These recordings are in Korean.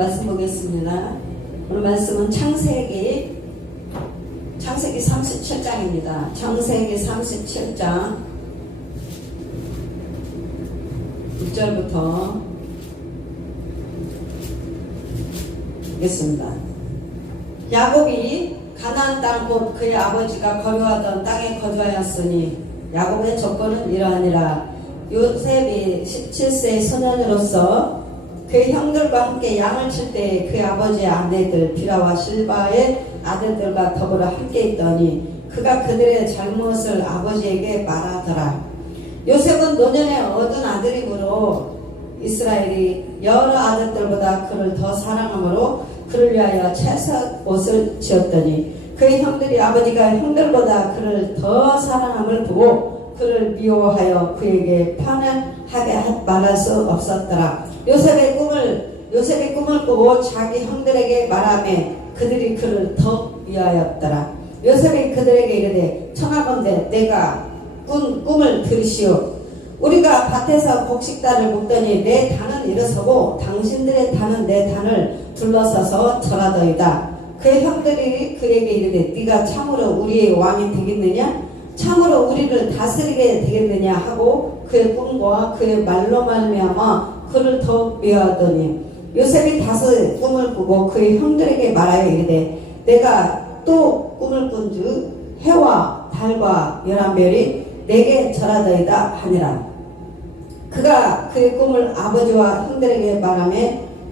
말씀 보겠습니다. 오늘 말씀은 창세기 37장입니다. 창세기 37장 6절부터 보겠습니다. 야곱이 가나안 땅 곧 그의 아버지가 거류하던 땅에 거주하였으니 야곱의 조건은 이러하니라. 요셉이 17세의 소년으로서 그의 형들과 함께 양을 칠 때 그의 아버지의 아내들 비라와 실바의 아들들과 더불어 함께 있더니 그가 그들의 잘못을 아버지에게 말하더라. 요셉은 노년에 얻은 아들이므로 이스라엘이 여러 아들들보다 그를 더 사랑하므로 그를 위하여 채색 옷을 지었더니 그의 형들이 아버지가 형들보다 그를 더 사랑함을 보고 그를 미워하여 그에게 편안하게 말할 수 없었더라. 요셉의 꿈을 꾸고 자기 형들에게 말하며 그들이 그를 더 미워하였더라. 요셉이 그들에게 이르되 청하건대 내가 꾼 꿈을 들으시오. 우리가 밭에서 곡식단을 묶더니 내 단은 일어서고 당신들의 단은 내 단을 둘러서서 절하더이다. 그의 형들이 그에게 이르되 네가 참으로 우리의 왕이 되겠느냐? 참으로 우리를 다스리게 되겠느냐 하고 그의 꿈과 그의 말로 말미암아 그를 더 미워하더니 요셉이 다시 꿈을 꾸고 그의 형들에게 말하여 이르되 내가 또 꿈을 꾼즉 해와 달과 11별이 내게 절하더이다 하니라. 그가 그의 꿈을 아버지와 형들에게 말하며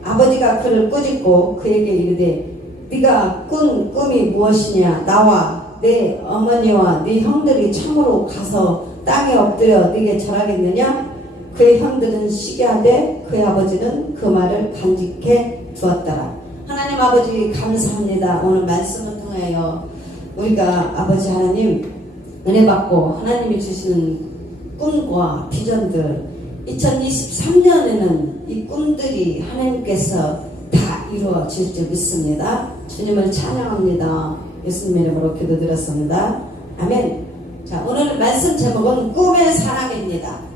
아버지가 그를 꾸짖고 그에게 이르되 네가 꾼 꿈이 무엇이냐? 나와 내 어머니와 네 형들이 참으로 가서 땅에 엎드려 네게 절하겠느냐? 그의 형들은 시기하되 그의 아버지는 그 말을 간직해 두었더라. 하나님 아버지 감사합니다. 오늘 말씀을 통하여 우리가 아버지 하나님 은혜 받고 하나님이 주시는 꿈과 비전들 2023년에는 이 꿈들이 하나님께서 다 이루어질 줄 믿습니다. 주님을 찬양합니다. 예수님 이름으로 기도드렸습니다. 아멘. 자, 오늘 말씀 제목은 꿈의 사랑입니다.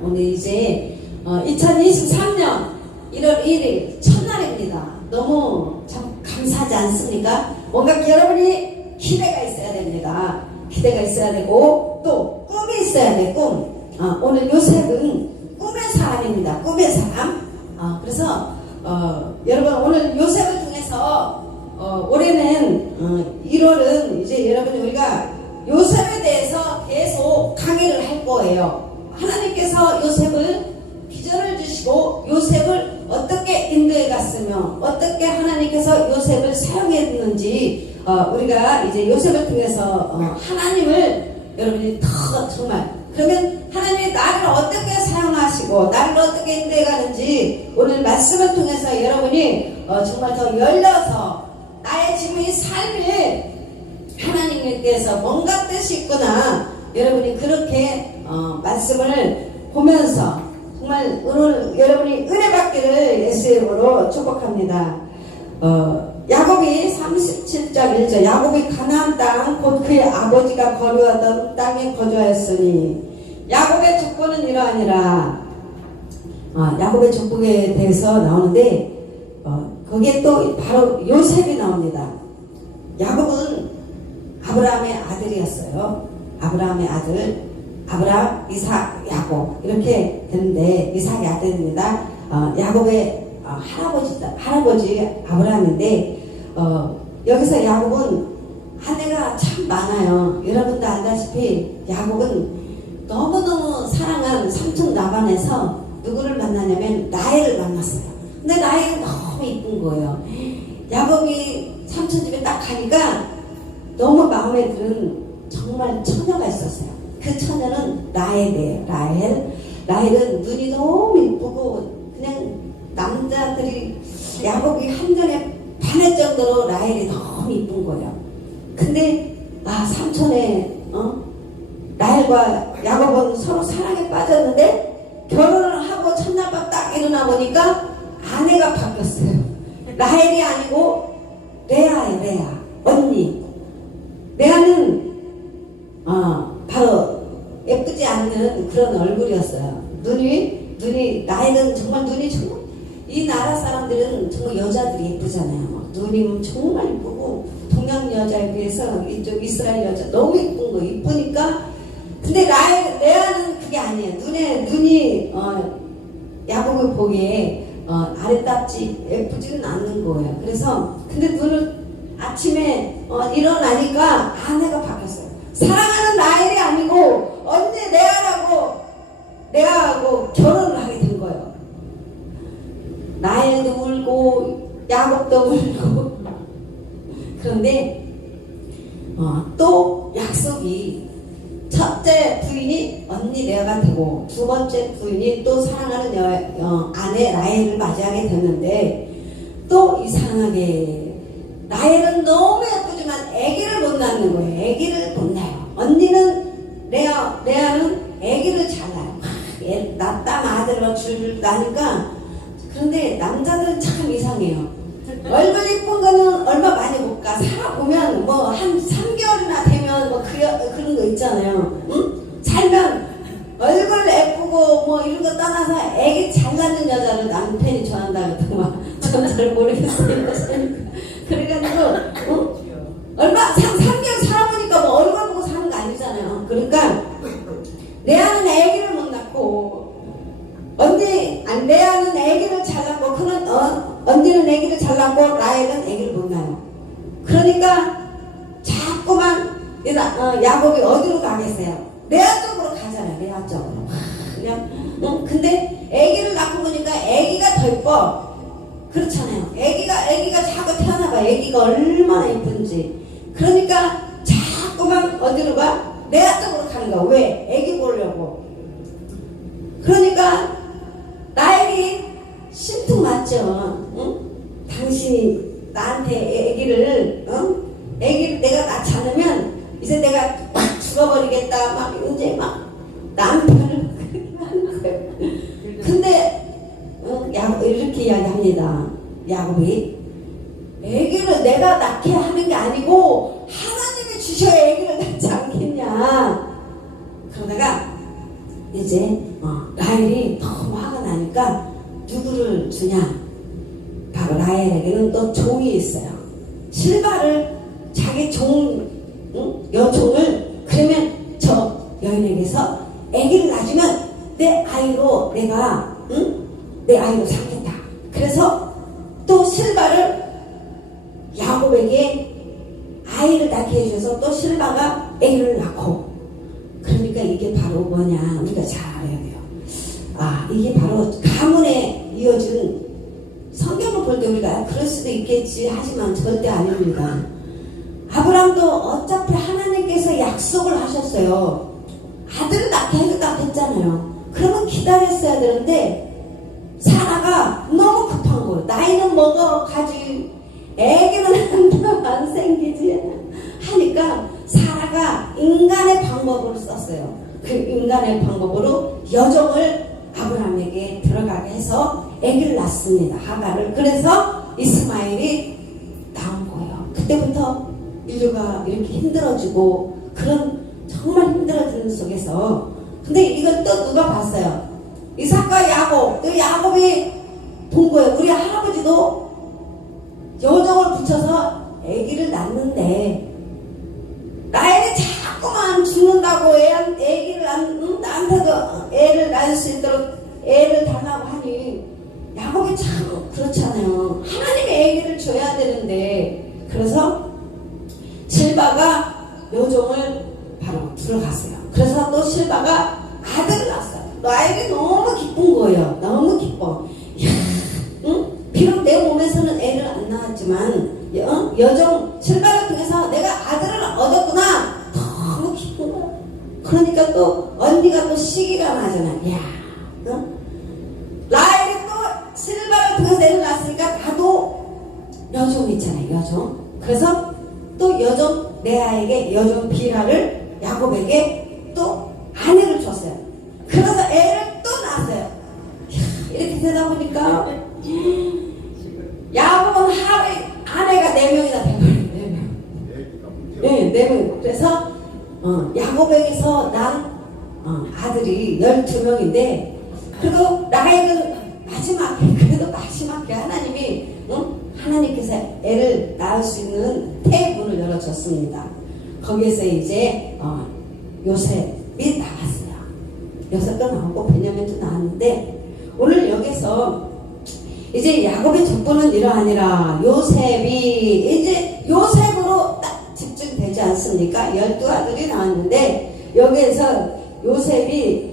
오늘 이제 2023년 1월 1일 첫날입니다. 너무 참 감사하지 않습니까? 뭔가 여러분이 기대가 있어야 됩니다. 기대가 있어야 되고 또 꿈이 있어야 돼. 꿈. 오늘 요셉은 꿈의 사람입니다. 꿈의 사람. 그래서 여러분 오늘 요셉을 통해서 올해는 1월은 이제 여러분이 우리가 요셉에 대해서 계속 강의를 할 거예요. 하나님께서 요셉을 비전을 주시고 요셉을 어떻게 인도해 갔으며 어떻게 하나님께서 요셉을 사용했는지 우리가 이제 요셉을 통해서 하나님을 여러분이 더 정말 그러면 하나님이 나를 어떻게 사용하시고 나를 어떻게 인도해 가는지 오늘 말씀을 통해서 여러분이 정말 더 열려서 나의 지금 이 삶에 하나님께서 뭔가 뜻이 있구나 여러분이 그렇게 말씀을 보면서 정말 오늘 여러분이 은혜 받기를 예수의 이름으로 축복합니다. 야곱이 37장 1절 야곱이 가나안 땅 곧 그의 아버지가 거류하던 땅에 거주하였으니 야곱의 족보는 이러하니라. 야곱의 족보에 대해서 나오는데 거기에 또 바로 요셉이 나옵니다. 야곱은 아브라함의 아들이었어요. 아브라함의 아들 아브라함, 이삭, 야곱 이렇게 되는데 이삭의 아들입니다. 야곱의 할아버지 아브라함인데 여기서 야곱은 아내가 참 많아요. 여러분도 알다시피 야곱은 너무너무 사랑한 삼촌 라반에서 누구를 만나냐면 라헬을 만났어요. 근데 라헬이 너무 이쁜 거예요. 야곱이 삼촌 집에 딱 가니까 너무 마음에 드는 정말 처녀가 있었어요. 그 처녀는 라헬이에요. 라헬은 눈이 너무 이쁘고 그냥 남자들이 야곱이 한눈에 반할 정도로 라헬이 너무 이쁜 거예요. 근데 삼촌의 라헬과 야곱은 서로 사랑에 빠졌는데 결혼을 하고 첫날 밤 딱 일어나 보니까 아내가 바뀌었어요. 라헬이 아니고 레아예요. 레아 언니. 레아는 바로 예쁘지 않는 그런 얼굴이었어요. 눈이 라헬은 정말 눈이 정말 이 나라 사람들은 정말 여자들이 예쁘잖아요. 막 눈이 정말 예쁘고 동양 여자에 비해서 이쪽 이스라엘 여자 너무 예쁜 거 이쁘니까. 근데 레아는 그게 아니에요. 눈이 야곱을 보기에 아름답지 예쁘지는 않는 거예요. 그래서 근데 눈을 아침에 일어나니까 아내가 바뀌었어요. 사랑하는 라헬이 아니고 언니 레아하고 결혼을 하게 된 거예요. 라헬도 울고 야곱도 울고. 그런데 또 약속이 첫째 부인이 언니 레아가 되고 두 번째 부인이 또 사랑하는 아내 라헬을 맞이하게 됐는데 또 이상하게 라헬은 너무 예쁘지만 아기를 못 낳는 거예요. 아기를 못 낳아요. 언니는 레아는 아기를 잘 낳아요. 낳다 아들을 줄 나니까. 그런데 남자들은 참 이상해요. 얼굴 이쁜 거는 얼마 많이 못 가. 살아보면 뭐 한 3개월이나 되면 뭐 그런 거 있잖아요. 응? 살면 얼굴 예쁘고 뭐 이런 거 떠나서 애기 잘 낳는 여자를 남편이 좋아한다고 저는 잘 모르겠어요. 그래가지고 얼마 3개월 살아보니까 뭐 얼굴 보고 사는 거 아니잖아요. 그러니까 레아는 애기를 못 낳고 레아는 애기를 잘 낳고 언니는 애기를 잘 낳고 라헬은 애기를 못 낳아요. 그러니까 자꾸만 야곱이 어디로 가겠어요? 레아 쪽으로 가잖아요. 레아 쪽으로. 그냥 근데 애기를 낳고 보니까 애기가 더 예뻐. 그렇잖아요. 애기가 자꾸 태어나봐. 애기가 얼마나 예쁜지. 그러니까 자꾸만 어디로 가? 레아 쪽으로 가는 거야. 왜? 애기 보려고. 그러니까 라헬이 심통 맞죠. 응? 당신이 나한테 애기를 내가 낳지 않으면 이제 내가 막 죽어버리겠다. 막 이제 막 남편을 하는 거예요. 근데 이렇게 이야기합니다. 야곱이 애기를 내가 낳게 하는 게 아니고 하나님이 주셔야 애기를 낳지 않겠냐. 그러다가 이제 라헬이 너무 화가 나니까 누구를 주냐. 바로 라헬에게는 또 종이 있어요. 실바를 자기 여종을 그러면 저 여인에게서 아기를 낳으면 내 아이로 내 아이로 삼겠다. 그래서 또 실바를 야곱에게 아이를 낳게 해줘서 또 실바가 아기를 낳고. 그러니까 이게 바로 뭐냐 우리가 잘 알아야 돼요. 이게 바로 가문에 이어진, 성경을 볼 때 우리가 그럴 수도 있겠지 하지만 절대 아닙니다. 아브라함도 어차피 하나님께서 약속을 하셨어요. 아들을 낳게 해준다고 했잖아요. 그러면 기다렸어야 되는데 사라가 너무 급한 거예요. 나이는 먹어가지 애기는 안 생기지 하니까 사라가 인간의 방법으로 썼어요. 그 인간의 방법으로 여종을 아브라함에게 들어가게 해서 아기를 낳습니다. 하가를. 그래서 이스마엘이 나온 거예요. 그때부터 인류가 이렇게 힘들어지고 그런 정말 힘들어지는 속에서, 근데 이걸 또 누가 봤어요? 이삭과 야곱. 또 야곱이 본 거예요. 우리 할아버지도 여종을 붙여서 아기를 낳는데 라헬이 자꾸만 죽는다고 애기를 나한테도 애를 낳을 수 있도록 애를 달라고 하니 야곱이 참 그렇잖아요. 하나님이 애기를 줘야 되는데. 그래서 실바가 여종을 바로 들어갔어요. 그래서 또 실바가 아들을 낳았어요. 라헬이 너무 기쁜 거예요. 너무 기뻐. 이야, 비록 내 몸에서는 애를 안 낳았지만 여종 실바를 통해서 내가 아들을 얻었구나. 너무 기쁜 거야. 그러니까 또 언니가 또 시기가 나잖아. 야, 라헬이 또 실바를 통해서 애를 낳았으니까 나도 여종 있잖아요. 여종. 그래서 또 여종 레아에게 여종 비라를 야곱에게 또 아내를 줬어요. 그래서 애를 또 낳았어요. 이렇게 되다 보니까 야곱은 하루에 아내가 4명이나 돼버려요. 4명. 네, 4명. 그래서 야곱에게서 난 아들이 12명인데, 그리고 라헬은 마지막에 그래도 마지막에 하나님이 하나님께서 애를 낳을 수 있는 태문을 열어줬습니다. 거기에서 이제 요셉이 나왔어요. 요셉도 나오고 베냐민도 나왔는데 오늘 여기서 이제 야곱의 족보는 이러하니라. 요셉이 이제 요셉으로 딱 집중되지 않습니까? 12아들이 나왔는데 여기에서 요셉이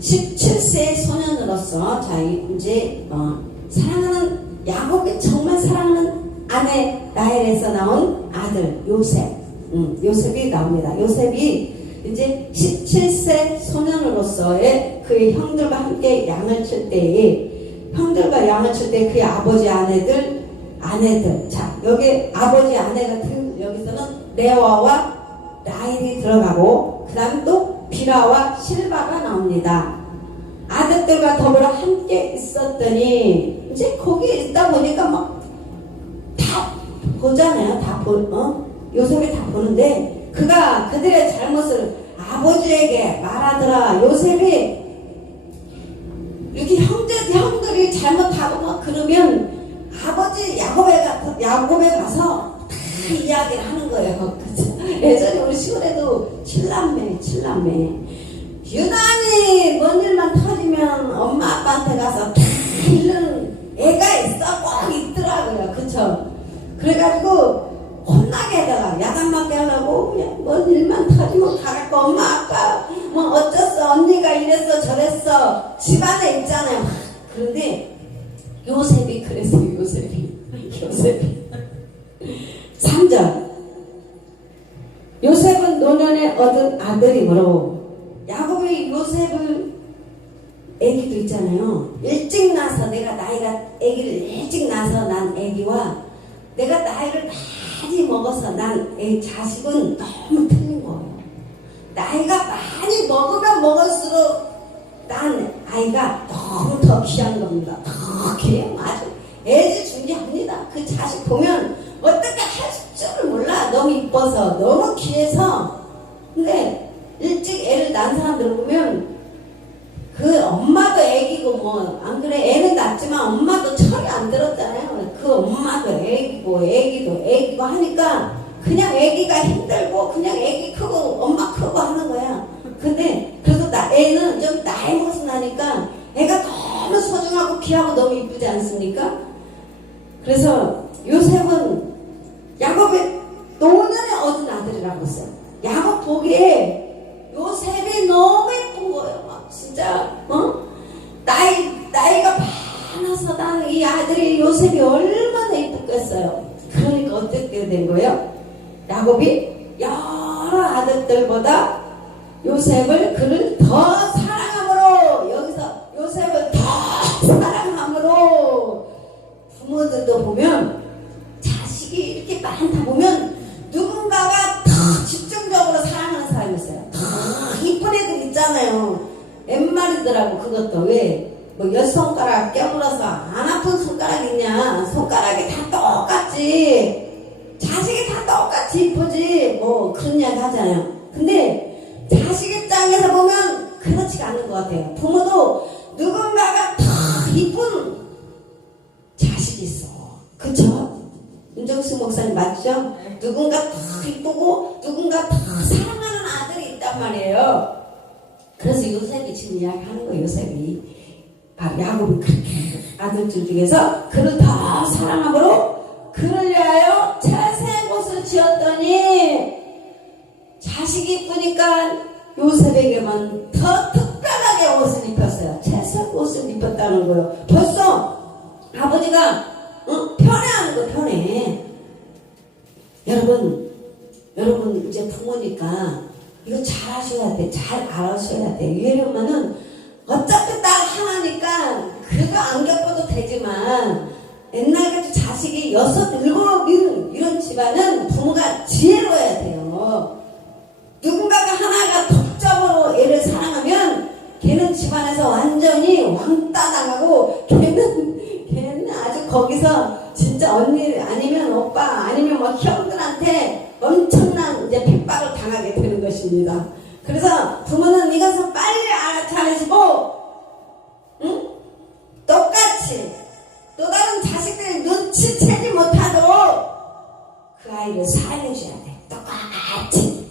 17세의 소년으로서 자 이제 사랑하는 야곱이 정말 사랑하는 아내 라헬에서 나온 아들 요셉이 나옵니다. 요셉이 이제 17세 소년으로서의 그의 형들과 함께 양을 칠 때에 그의 아버지 아내들 자 여기 아버지 아내 같은 여기서는 레아와 라헬이 들어가고 그 다음 또 비라와 실바가 나옵니다. 아들들과 더불어 함께 있었더니 이제 거기에 있다 보니까 막 다 보잖아요. 요셉이 다 보는데 그가 그들의 잘못을 아버지에게 말하더라. 요셉이 이렇게 형들이 잘못하고 막 그러면 아버지 야곱에 가서 다 이야기를 하는 거예요. 예전에 우리 시골에도 칠남매 유난히 뭔 일만 터지면 엄마 아빠한테 가서 다 잃는 애가 있어 꼭 있더라고요. 그쵸? 그래가지고 혼나게 하다가 야단맞게 하려고 그냥 뭔 일만 터지면 가갖고 엄마 아빠 뭐 어쩌어 언니가 이랬어 저랬어 집안에 있잖아요. 그런데 요셉이 그랬어요. 요셉이 3절 요셉은 노년에 얻은 아들이므로 야곱이 요셉을 애기도 있잖아요. 일찍 나서 내가 나이가 애기를 일찍 나서 난 애기와 내가 나이를 많이 먹어서 난 자식은 너무 틀린 거예요. 나이가 많이 먹으면 먹을수록 난 아이가 너무 더 귀한 겁니다. 더 귀해요. 아주 애지중지합니다. 그 자식 보면 어떻게 할 줄을 몰라. 너무 이뻐서 너무 귀해서. 근데 일찍 애를 낳은 사람들 보면 그 엄마도 애기고 뭐 안 그래 애는 낳지만 엄마도 철이 안 들었잖아요. 그 엄마도 애기고 애기도 애기고 하니까 그냥 애기가 힘들고 그냥 애기 크고 엄마 크고 하는 거야. 근데 그래도 애는 좀 나이 먹어서 나니까 애가 너무 소중하고 귀하고 너무 이쁘지 않습니까? 그래서 요셉은 야곱의 노년에 얻은 아들이라고 했어요. 야곱 보기에 요셉이 너무 예쁜 거예요. 막 진짜 나이가 많아서 나는 이 아들이 요셉이 얼마나 예쁘겠어요. 그러니까 어떻게 된 거예요? 야곱이 여러 아들들보다 그를 더 사랑함으로 여기서 요셉을 더 사랑함으로 부모들도 보면 자식이 이렇게 많다 보면 누군가가 더 집중적으로 사랑하는 사람이 있어요. 더 이쁜 애들 있잖아요. 엠마리더라고. 그것도 왜 뭐 10손가락 깨물어서 안 아픈 손가락 있냐. 손가락이 다 똑같지. 자식이 다 똑같이 이쁘지. 뭐 그런 이야기 하잖아요. 근데 자식 입장에서 보면 그렇지가 않은 것 같아요. 부모도 누군가가 더 이쁜 자식이 있어. 그쵸? 윤정수 목사님 맞죠? 누군가 더 이쁘고 누군가 더 사랑하는 아들이 있단 말이에요. 그래서 요셉이 지금 이야기하는 거예요. 요셉이 야곱이 그렇게 아들들 중에서 그를 더 사랑함으로 그를 위하여 채색 옷을 지었더니 자식이 이쁘니까 요셉에게만 더 특별하게 옷을 입혔어요. 채색 옷을 입혔다는 거예요. 벌써 아버지가 편애하는 거 편해. 여러분 이제 부모니까 이거 잘 하셔야 돼. 잘 알아셔야 돼. 왜냐면은 어차피 딸 하나니까 그거 안 겪어도 되지만 옛날같이 자식이 6, 7 이런 집안은 부모가 지혜로워야 돼요. 누군가가 하나가 독점으로 애를 사랑하면 걔는 집안에서 완전히 왕따 나가고 걔는 아주 거기서 진짜 언니 아니면 오빠 아니면 뭐 형들한테 엄청난 이제 핍박을 당하게 되는 것입니다. 그래서 부모는 이것을 빨리 알아차리시고 똑같이 또 다른 자식들이 눈치채지 못하도록 그 아이를 사랑해줘야 돼. 똑같이.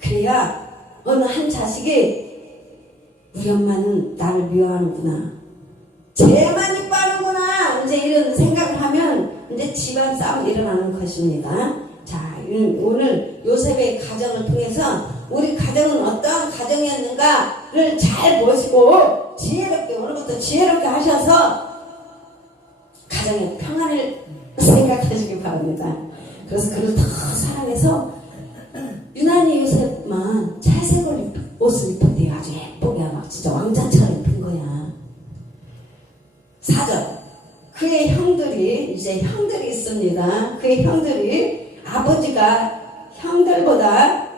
그래야 어느 한 자식이 우리 엄마는 나를 미워하는구나, 쟤만 이뻐하는구나, 이제 이런 생각을 하면 이제 집안 싸움이 일어나는 것입니다. 자, 오늘 요셉의 가정을 통해서 우리 가정은 어떠한 가정이었는가를 잘 보시고 지혜롭게, 오늘부터 지혜롭게 하셔서 가정의 평안을 생각하시기 바랍니다. 그래서 그를 더 사랑해서 유난히 요셉만 찰색 옷을 입었대요. 아주 예쁘게 막 진짜 왕자처럼 입은 거야. 4절, 그의 형들이, 이제 형들이 있습니다. 그의 형들이, 아버지가 형들보다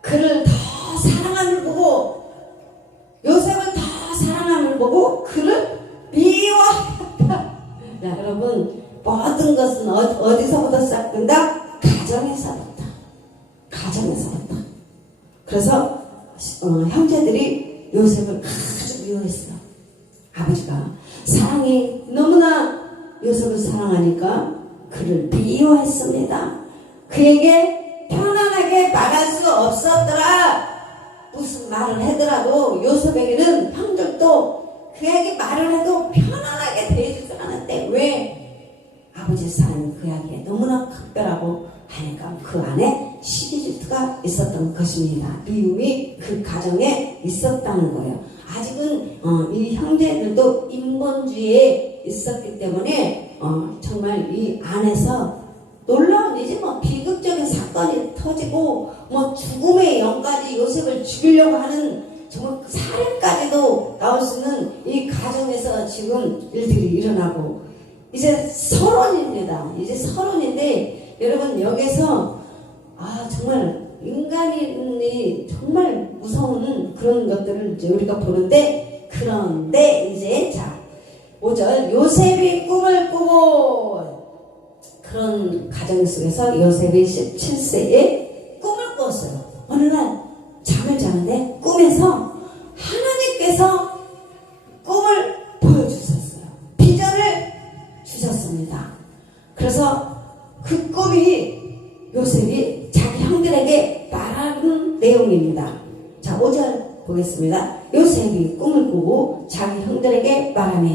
그를 더 사랑함을 보고, 요셉을 더 사랑함을 보고 그를 미워했다. 자, 여러분, 모든 것은 어디서부터 시작된다? 가정에서부터. 가정에서부터. 그래서 형제들이 요셉을 아주 미워했어요. 아버지가 사랑이 너무나 요셉을 사랑하니까 그를 미워했습니다. 그에게 편안하게 말할 수 없었더라. 무슨 말을 하더라도 요셉에게는 형들도 그에게 말을 해도 편안하게 대해주지 않았대. 왜? 아버지의 사랑이 그에게 너무나 특별하고 하니까 그 안에 시기 질투가 있었던 것입니다. 미움이 그 가정에 있었다는 거예요. 아직은 이 형제들도 인본주의에 있었기 때문에 정말 이 안에서 놀라운 일이지, 뭐 비극적인 사건이 터지고 뭐 죽음의 영까지 요셉을 죽이려고 하는 정말 살인까지도 나올 수 있는 이 가정에서 지금 일들이 일어나고, 이제 서론입니다. 이제 서론인데 여러분, 여기서 정말 인간이 정말 무서운 그런 것들을 이제 우리가 보는데, 그런데 이제 자 5절, 요셉이 꿈을 꾸고, 그런 가정 속에서 요셉이 17세에 꿈을 꿨어요. 어느 날 잠을 자는데 꿈에서 하나님께서 꿈을 보여주셨어요. 비전을 주셨습니다. 그래서 그 꿈이 요셉이 자기 형들에게 말하는 내용입니다. 자, 5절 보겠습니다. 요셉이 꿈을 꾸고 자기 형들에게 말하며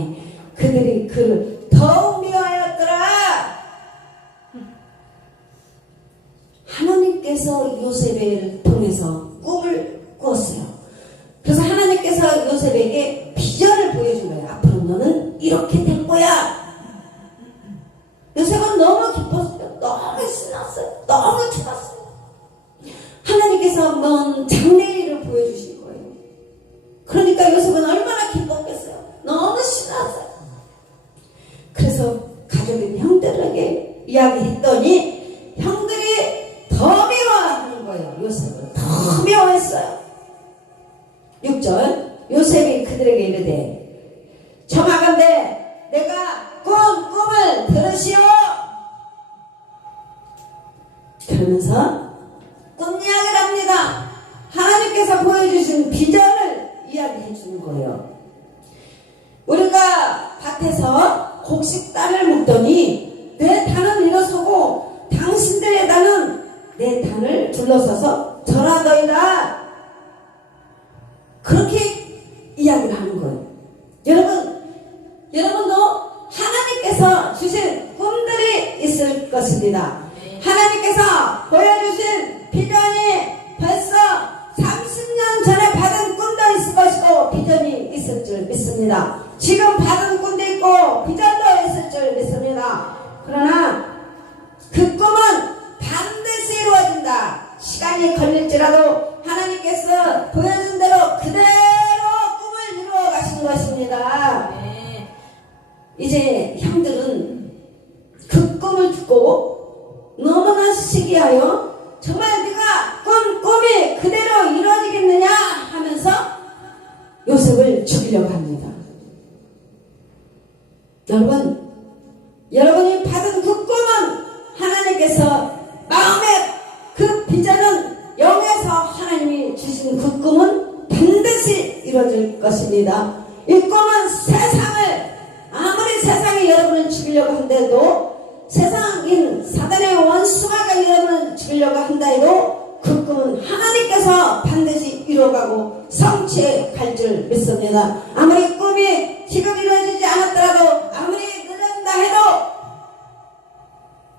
그들이 그를 더욱 미워하였더라. 하나님께서 요셉을 통해서 꿈을 꾸었어요. 그래서 하나님께서 요셉에게 비전을 보여준 거예요. 앞으로 너는 이렇게 될 거야. 요셉은 너무 기뻤어요. 너무 신났어요. 너무 좋았어요. 하나님께서 한번 장래일을 보여주신 거예요. 그러니까 요셉은 얼마나 기뻤겠어요. 너무 신났어요. 그래서 가족인 형들에게 이야기했더니 형들이 더 미워하는 거예요. 요셉을 더 미워했어요. 6절, 요셉이 그들에게 이르되 청하건대 내가 꾼 꿈을 들으시오. 그러면서 꿈 이야기를 합니다. 하나님께서 보여주신 비전을 이야기해 주는 거예요. 우리가 밭에서 곡식단을 묶더니 내 단은 일어서고 당신들의 단은 내 단을 둘러서서 절하더이다. 그렇게 이야기를 하는 거예요. 여러분도 하나님께서 주신 꿈들이 있을 것입니다. 하나님께서 보여주신 비전이 벌써 30년 전에 받은 꿈도 있을 것이고 비전이 있을 줄 믿습니다. 지금 받은 꿈도 있고 비전도 있을 줄 믿습니다. 그러나 그 꿈은 반드시 이루어진다. 시간이 걸릴지라도 하나님께서 보여준 대로 그대로 꿈을 이루어 가신 것입니다. 이제 형들은 그 꿈을 듣고 너무나 시기하여 정말 네가 꾼 꿈이 그대로 이루어지겠느냐 하면서 요셉을 죽이려고 합니다. 여러분이 받은 그 꿈은 하나님께서 마음에 그 비전은 영에서 하나님이 주신 그 꿈은 반드시 이루어질 것입니다. 이 꿈은 세상을 사단이 여러분을 죽이려고 한데도, 세상인 사단의 원수가 여러분을 죽이려고 한다 해도 그 꿈은 하나님께서 반드시 이루어가고 성취해 갈 줄 믿습니다. 아무리 꿈이 지금 이루어지지 않았더라도, 아무리 늦는다 해도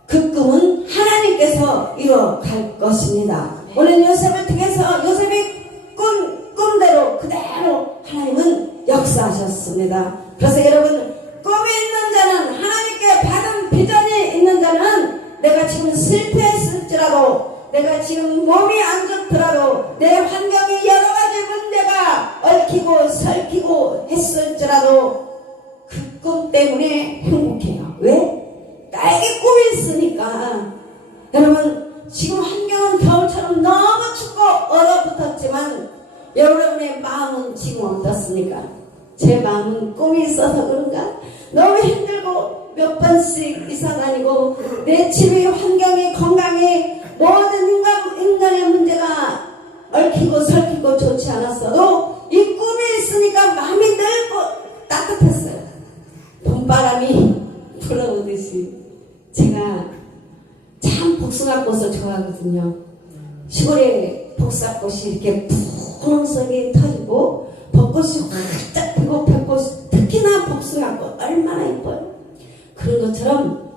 그 꿈은 하나님께서 이루어갈 것입니다. 오늘 요셉을 통해서 요셉이 꿈대로 그대로 하나님은 역사하셨습니다. 그래서 여러분, 꿈이 있는 자는, 하나님께 받은 비전이 있는 자는, 내가 지금 실패했을지라도, 내가 지금 몸이 안 좋더라도, 내 환경이 여러 가지 문제가 얽히고 설키고 했을지라도 그 꿈 때문에 행복해요. 왜? 나에게 꿈이 있으니까. 여러분, 지금 환경은 겨울처럼 너무 춥고 얼어붙었지만 여러분의 마음은 지금 어떻습니까? 제 마음은 꿈이 있어서 그런가? 너무 힘들고 몇 번씩 이사 다니고 내 집의 환경이, 건강이, 모든 인간의 문제가 얽히고 설키고 좋지 않았어도 이 꿈이 있으니까 마음이 넓고 따뜻했어요. 봄바람이 불어오듯이. 제가 참 복숭아꽃을 좋아하거든요. 시골에 복숭아꽃이 이렇게 분홍색이 터지고 벚꽃이 활짝 피고 벚꽃이, 특히나 복숭아꽃 얼마나 예뻐요. 그런 것처럼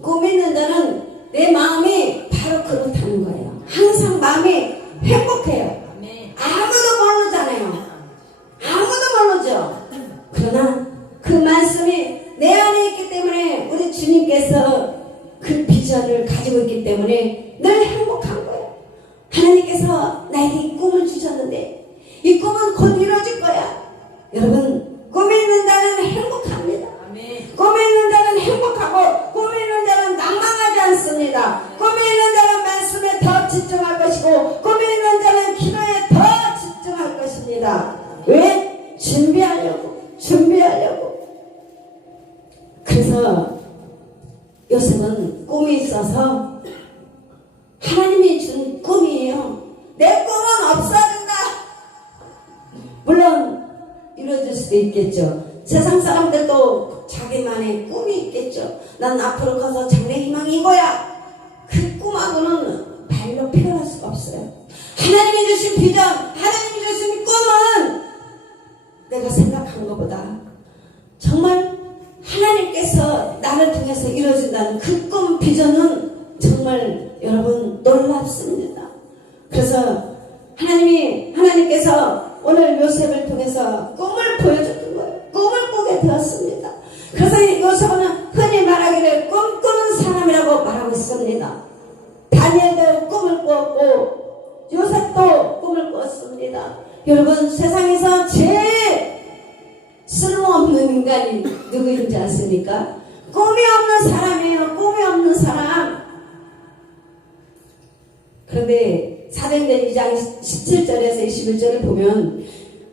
꿈이 있는 자는 내 마음이 바로 그렇다는 거예요. 항상 마음이 행복해요. 아무도 모르잖아요. 아무도 모르죠. 그러나 그 말씀이 내 안에 있기 때문에, 우리 주님께서 그 비전을 가지고 있기 때문에 늘 행복한 거예요. 하나님께서 나에게 이 꿈을 주셨는데 이 꿈은 곧 이루어질 거야. 여러분, 꿈이 있는 자는 행복합니다. 꿈이 있는 자는 행복하고, 꿈이 있는 자는 낭망하지 않습니다. 꿈이 있는 자는 말씀에 더 집중할 것이고, 꿈이 있는 자는 기도에 더 집중할 것입니다. 왜? 준비하려고. 그래서 요셉은 꿈이 있어서, 하나님이 준 꿈이에요. 내 꿈은 없어진다. 물론 이루어질 수도 있겠죠. 세상 사람들도 자기만의 꿈이 있겠죠. 난 앞으로 가서 장래 희망이 이거야. 그 꿈하고는 발로 표현할 수가 없어요. 하나님이 주신 비전, 하나님이 주신 꿈은 내가 생각한 것보다 정말 하나님께서 나를 통해서 이루어진다는 그 꿈, 비전은 정말 여러분 놀랍습니다. 그래서 하나님께서 오늘 요셉을 통해서 꿈을 보여줬던 거예요. 꿈을 꾸게 되었습니다. 그래서 요셉은 흔히 말하기를 꿈꾸는 사람이라고 말하고 있습니다. 다니엘도 꿈을 꾸었고 요셉도 꿈을 꾸었습니다. 여러분, 세상에서 제일 쓸모없는 인간이 누구인지 아십니까? 꿈이 없는 사람이에요. 꿈이 없는 사람. 그런데 사도행전 2장 17절에서 21절을 보면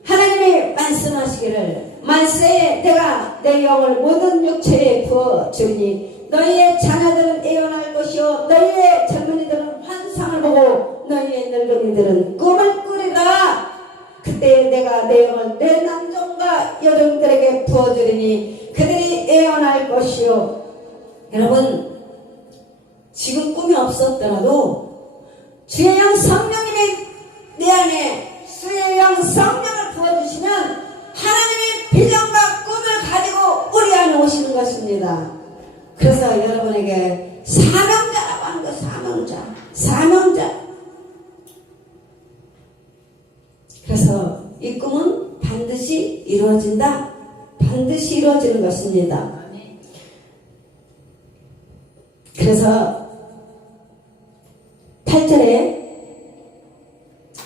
하나님이 말씀하시기를, 만세에 내가 내 영을 모든 육체에 부어주니 너희의 자녀들은 애원할 것이요 너희의 젊은이들은 환상을 보고 너희의 늙은이들은 꿈을 꾸리라. 그때 내가 내 영을 내 남종과 여종들에게 부어주리니 그들이 애원할 것이요. 여러분, 지금 꿈이 없었더라도 주의 영 성령님이 내 안에, 주의 영 성령을 부어주시면 하나님의 비전과 꿈을 가지고 우리 안에 오시는 것입니다. 그래서 여러분에게 사명자라고 하는 거, 사명자. 그래서 이 꿈은 반드시 이루어진다. 반드시 이루어지는 것입니다. 그래서 8절에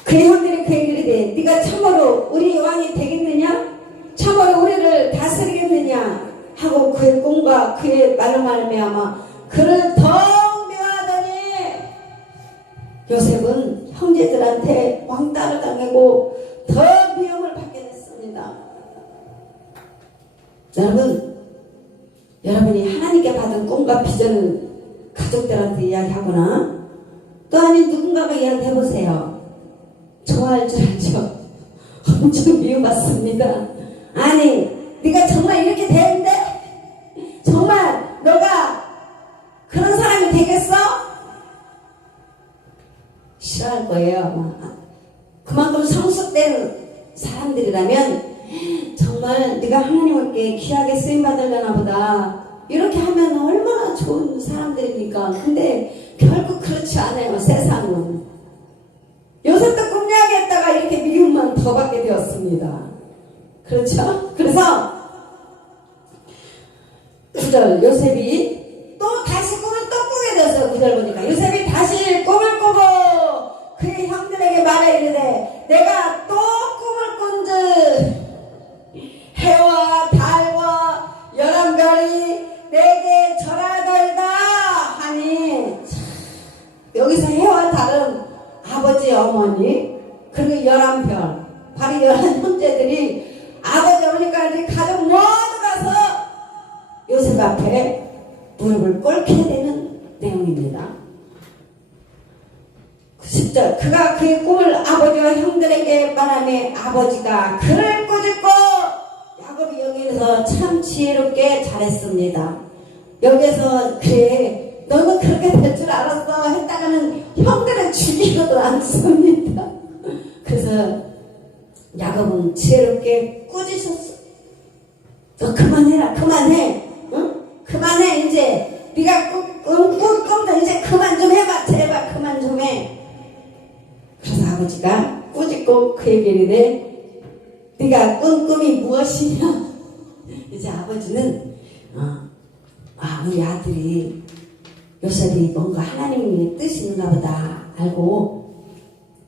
그의 형들이 그에게 이르되 네가 참으로 우리 왕이 되겠느냐? 참으로 우리를 다스리겠느냐? 하고 그의 꿈과 그의 말로 말미암아 그를 더욱 미워하더니 요셉은 형제들한테 왕따를 당하고 더 미움을 받게 됐습니다. 여러분이 하나님께 받은 꿈과 비전을 가족들한테 이야기하거나 또 아닌 누군가가 이야기해보세요. 좋아할 줄 알죠? 엄청 미움받습니다. 아니, 네가 정말 이렇게 되는데? 정말 싫어할 거예요. 그만큼 성숙된 사람들이라면 정말 네가 하나님께 귀하게 쓰임받으려나 보다, 이렇게 하면 얼마나 좋은 사람들입니까? 근데 결국 그렇지 않아요. 세상은 요셉도 꿈야기했다가 이렇게 미움만 더 받게 되었습니다. 그렇죠? 그래서 9절, 요셉이 또 다시 꿈을 또 꾸게 되었어요. 9절 보니까 요셉이 다시 꿈을 꾸고 그의 형들에게 말해 이르되 내가 또 꿈을 꾼즉 해와 달과 열한별이 내게 절하더이다 하니, 여기서 해와 달은 아버지 어머니 그리고 11별, 바로 11 형제들이 아버지 어머니가 이제 가족 모두 가서 요셉 앞에 무릎을 꿇게 되는 내용입니다. 10절, 그가 그의 꿈을 아버지와 형들에게 말하며 아버지가 그를 꾸짖고, 야곱이 여기에서 참 지혜롭게 잘했습니다. 여기에서 그래 너는 그렇게 될 줄 알았어 했다가는 형들을 죽이고도 않습니다. 그래서 야곱은 지혜롭게 꾸짖었어. 너 그만해라, 그만해, 응? 그만해, 이제 네가 꿈도 이제 그만 좀 해봐, 제발 그만 좀 해. 그래서 아버지가 꾸짖고 그에게 이르되 네가 꾼 꿈이 무엇이냐. 이제 아버지는 우리 아들이 요셉이 뭔가 하나님의 뜻이 있는가 보다 알고,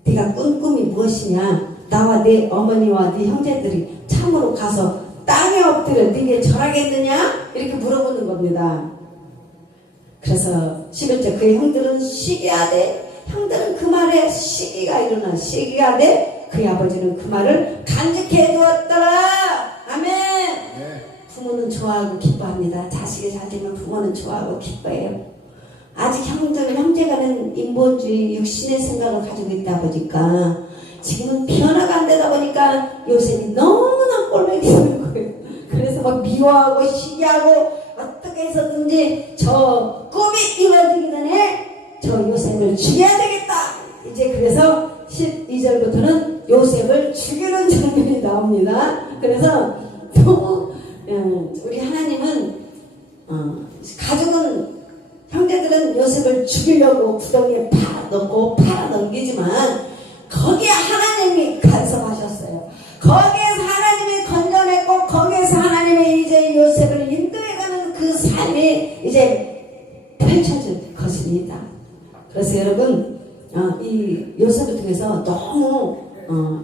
네가 꾼 꿈이 무엇이냐, 나와 네 어머니와 네 형제들이 참으로 가서 땅에 엎드려 네게 절하겠느냐, 이렇게 물어보는 겁니다. 그래서 11절, 그의 형들은 시기하되, 형들은 그 말에 시기가 일어나 시기하되 그의 아버지는 그 말을 간직해 두었더라. 아멘. 네. 부모는 좋아하고 기뻐합니다. 자식이 잘 되면 부모는 좋아하고 기뻐해요. 아직 형제간은 인본주의 육신의 생각을 가지고 있다 보니까, 지금은 변화가 안 되다 보니까 요셉이 너무나 꼴보기 싫은 거예요. 그래서 막 미워하고 시기하고 어떻게 해서든지 저 꿈이 이루어지기 전에 저 요셉을 죽여야 되겠다. 이제 그래서 12절부터는 요셉을 죽이는 장면이 나옵니다. 그래서 또 우리 하나님은 가족은, 형제들은 요셉을 죽이려고 구덩이에 팔아넘기지만 거기에 하나님이 간섭하셨어요. 거기에서 하나님이 건져냈고 거기에서 하나님이 이제 요셉을 인도해가는 그 삶이 이제 펼쳐질 것입니다. 그래서 여러분, 이 요셉을 통해서 너무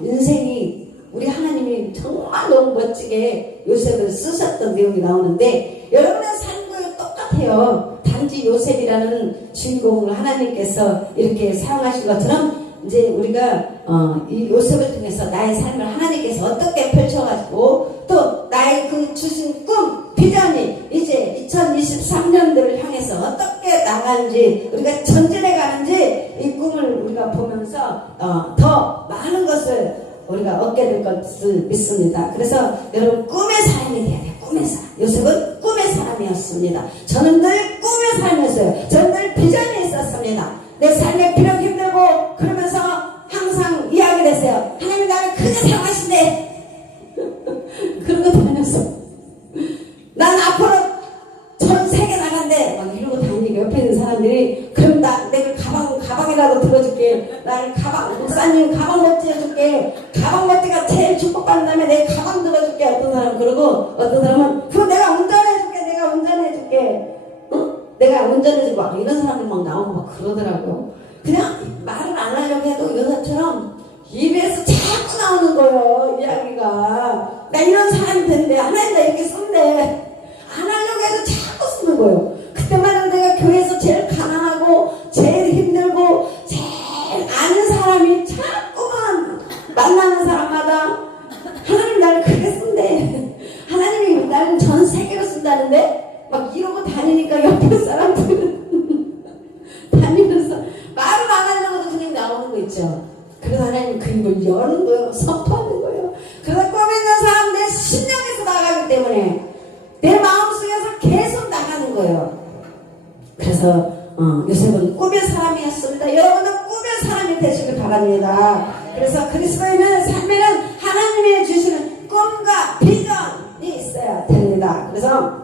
인생이, 우리 하나님이 정말 너무 멋지게 요셉을 쓰셨던 내용이 나오는데, 여러분의 삶과 똑같아요. 단지 요셉이라는 주인공을 하나님께서 이렇게 사용하신 것처럼 이제 우리가 이 요셉을 통해서 나의 삶을 하나님께서 어떻게 펼쳐가지고 또 나의 그 주신 꿈, 비전이 이제 2023년도를 향해서 어떻게 나가는지, 우리가 전진해 가는지 이 꿈을 우리가 보면서 더 많은 것을 우리가 얻게 될 것을 믿습니다. 그래서 여러분, 꿈의 사람이 돼야 돼요. 꿈의 사람. 요셉은 꿈의 사람이었습니다. 저는 늘 꿈의 사람이었어요. 저는 늘 비전이 있었습니다. 내 삶에 비록 힘들고 그러면서 항상 이야기를 했어요. 하나님이 나를 크게 사랑하시네. 그러고 다녔어. 난 앞으로 전 세계 나간대 막 이러고 다니니까 옆에 있는 사람들이, 그럼 내가 가방이라도 들어줄게. 나를 목사님 가방 멋지 해줄게. 가방 멋지가 제일 축복받는 다음에 내 가방 들어줄게. 어떤 사람은 그러고, 어떤 사람은 그럼 내가 운전해줄게. 응? 내가 운전해주고 막 이런 사람들 막 나오고 막 그러더라고요. 그냥 말을 안 하려고 해도 요새처럼 입에서 자꾸 나오는 거예요, 이야기가. 나 이런 사람이 됐는데 하나님 나 이렇게 쓴대. 안 하려고 해도 자꾸 쓰는 거예요. 그때만 해도 내가 교회에서 제일 가난하고 제일 힘들고 제일 아는 사람이 자꾸만 만나는 사람마다 하나님 나를 그렇게 쓴대. 하나님이 나를 전 세계로 쓴다는데 막 이러고 다니니까 옆에 사람들은 다니면서 말을 안 하려고도 그냥 나오는 거 있죠. 그래서 하나님이 그 입을 여는 거예요. 선포하는 거예요. 그래서 꿈 있는 사람 내 심령에서 나가기 때문에 내 마음속에서 계속 나가는 거예요. 그래서 요셉은 꿈의 사람이었습니다. 여러분은 꿈의 사람이 되시길 바랍니다. 그래서 그리스도인의 삶에는 하나님이 주시는 꿈과 비전이 있어야 됩니다. 그래서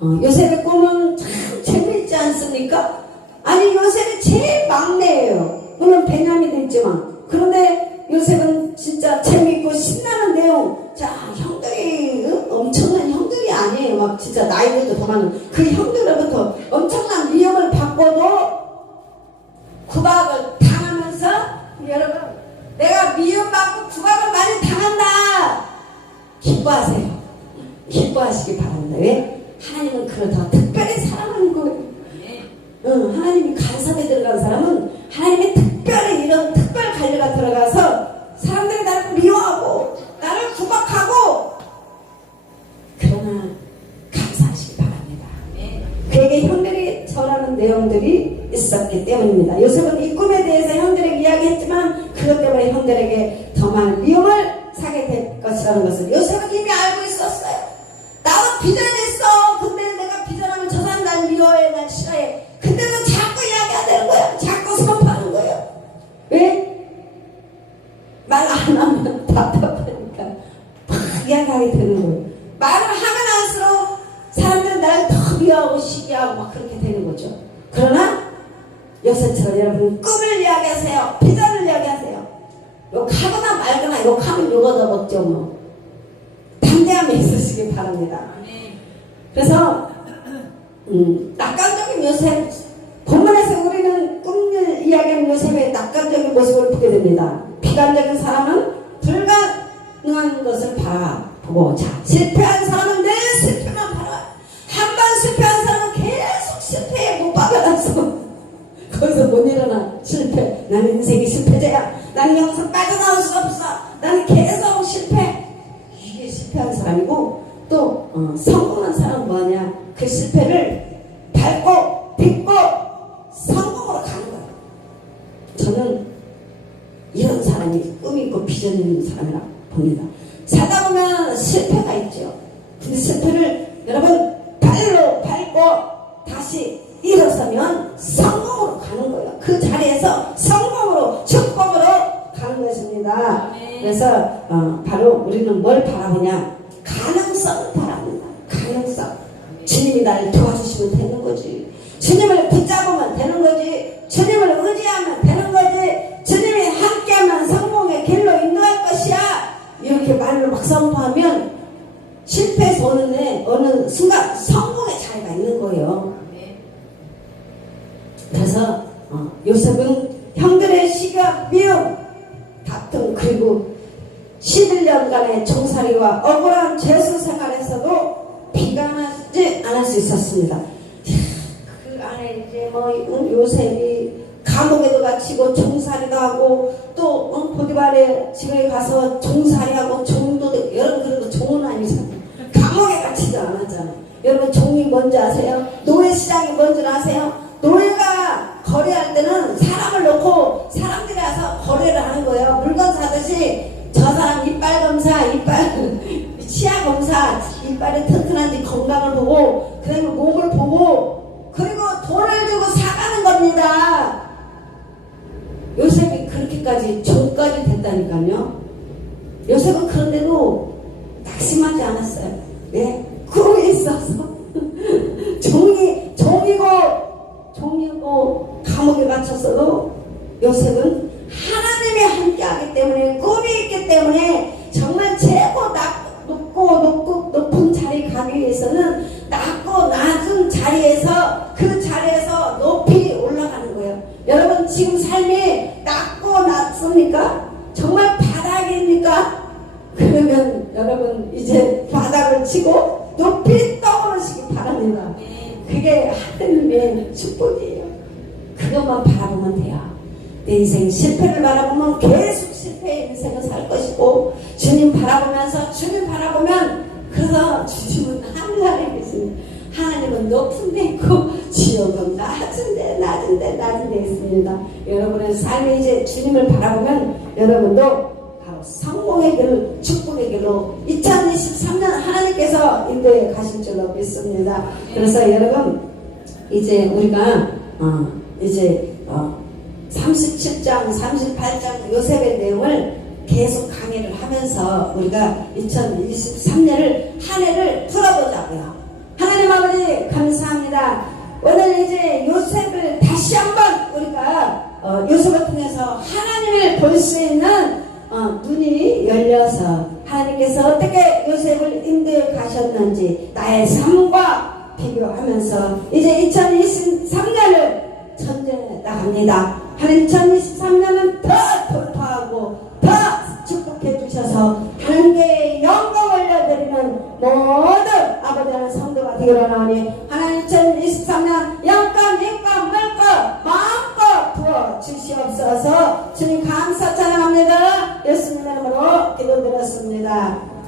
요셉의 꿈은 참 재미있지 않습니까? 아니, 요셉이 제일 막내예요. 물론 베냐민도 있지만. 그런데 요셉은 진짜 재미있고 신나는 내용. 자, 형들이 엄청난 형들이 아니에요. 막 진짜 나이들도 더 많은 그 형들로부터 엄청난 위협을 받고도 구박을 당하면서, 여러분, 내가 미움받고 구박을 많이 당한다. 기뻐하세요. 기뻐하시기 바랍니다. 왜? 하나님은 그를 더 특별히 사랑하는 거예요. 하나님이 간섭에 들어간 사람은 하나님이 특별히 이런 특별 관리가 들어가서 사람들이 나를 미워하고 나를 구박하고, 그러나 감사하시기 바랍니다. 그에게 형들이 절하는 내용들이 있었기 때문입니다. 요셉은 이 꿈에 대해서 형들에게 이야기했지만 그것 때문에 형들에게 더 많은 미움을 사게 될 것이라는 것을 요셉은 이미 알고 있었어요. 나도 비전했어. 근데 내가 비전하면 저 사람 날 미워해, 날 싫어해. 근데도 자꾸 이야기하는 거야. 자꾸 선포하는 거예요. 왜? 말 안 하면 답답하니까 막 이야기하게 되는 거예요. 말을 하면 할수록 사람들은 나를 더 미워하고 시기하고 막 그렇게 되는 거죠. 그러나 요셉처럼 여러분 꿈을 이야기하세요. 비전을 이야기하세요. 욕하거나 말거나 욕하면 욕 얻어먹죠. 뭐 담대함이 있으시길 바랍니다. 그래서 낙관적인 요셉, 본문에서 우리는 꿈을 이야기하는 요셉의 낙관적인 모습을 보게 됩니다. 비관적인 사람은 불가능한 것을 바라보고, 자, 실패한 사람은 늘 실패만 바라. 한 번 실패한 사람은 계속 실패에 못 박아놨어. 거기서 못 일어나. 실패. 나는 인생이 실패자야. 나는 여기서 빠져나올 수 없어. 나는 계속 실패. 이게 실패한 사람이고, 또 성공한 사람은 뭐하냐? 그 실패를 밟고 딛고 성공으로 가는 거예요. 저는 이런 사람이 꿈이 있고 비전이 있는 사람이라고 봅니다. 살다 보면 실패가 있죠. 근데 실패를 여러분 발로 밟고 다시 일어서면 성공으로 가는 거예요. 그 자리에서 성공으로, 축복으로 가는 것입니다. 그래서 바로 우리는 뭘 바라보냐? 가능성을 바랍니다. 가능성. 주님이 나를 도와주시면 되는 거지. 주님을 붙잡으면 되는 거지. 주님을 의지하면 되는 거지. 주님이 함께하면 성공의 길로 인도할 것이야. 이렇게 말로 막 선포하면 실패에서 어느 순간 성공의 자리가 있는 거예요. 그래서 요셉은 형들의 시기와 미움, 다툼, 그리고 11년간의 종살이와 억울한 죄수 생활에서도 비관하지 않을 수 있었습니다. 그 안에 이제 요셉이 감옥에도 갇히고 종살이도 하고, 또 보디발의 집에 가서 종살이하고 종도 되고, 여러분 그래도 종은 아니잖아요. 감옥에 갇히지 않았잖아요. 여러분 종이 뭔지 아세요? 노예시장이 뭔지 아세요? 노예가 거래할 때는 사람을 놓고 사람들이 와서 거래를 하는 거예요. 물건 사듯이 저 사람 이빨 검사, 이빨 치아 검사, 이빨이 튼튼한지 건강을 보고, 그 다음에 몸을 보고, 그리고 돈을 주고 사가는 겁니다. 요셉이 그렇게까지 종까지 됐다니까요. 요셉은 그런데도 낙심하지 않았어요. 왜? 꿈이 있어서. 종이고 감옥에 갇혔어도 요셉은 하나님이 함께하기 때문에, 꿈이 있기 때문에 정말 최고 높은 자리에 가기 위해서는 낮고 낮은 자리에서, 그 자리에서 높이 올라가는 거예요. 여러분 지금 삶이 낮고 낮습니까? 정말 바닥입니까? 그러면 여러분 이제 바닥을 치고 높이 떠오르시기 바랍니다. 그게 하나님의 축복이에요. 그것만 바라보면 돼요. 내 인생 실패를 바라보면 계속 실패의 인생을 살 것이고, 주님 바라보면서, 주님 바라보면, 그래서 주님은 하늘나라에 계십니다. 하나님은 높은 데 있고 지옥은 낮은 데 있습니다. 여러분의 삶에 이제 주님을 바라보면 여러분도 바로 성공의 길, 축복의 길로 2023년 하나님께서 인도에 가실 줄로 믿습니다. 그래서 여러분 이제 우리가 37장, 38장 요셉의 내용을 계속 강의를 하면서 우리가 2023년을 한 해를 풀어보자고요. 하나님 아버지 감사합니다. 오늘 이제 요셉을 다시 한번 우리가 요셉을 통해서 하나님을 볼 수 있는 눈이 열려서 하나님께서 어떻게 요셉을 인도해 가셨는지 나의 삶과 비교하면서 이제 2023년을 전쟁해 나갑니다. 하나님 2023년은 더 돌파하고 더 축복해 주셔서 하나님께 영광 올려드리는 모든 아버지 하나님 성도가 되기를 원하오니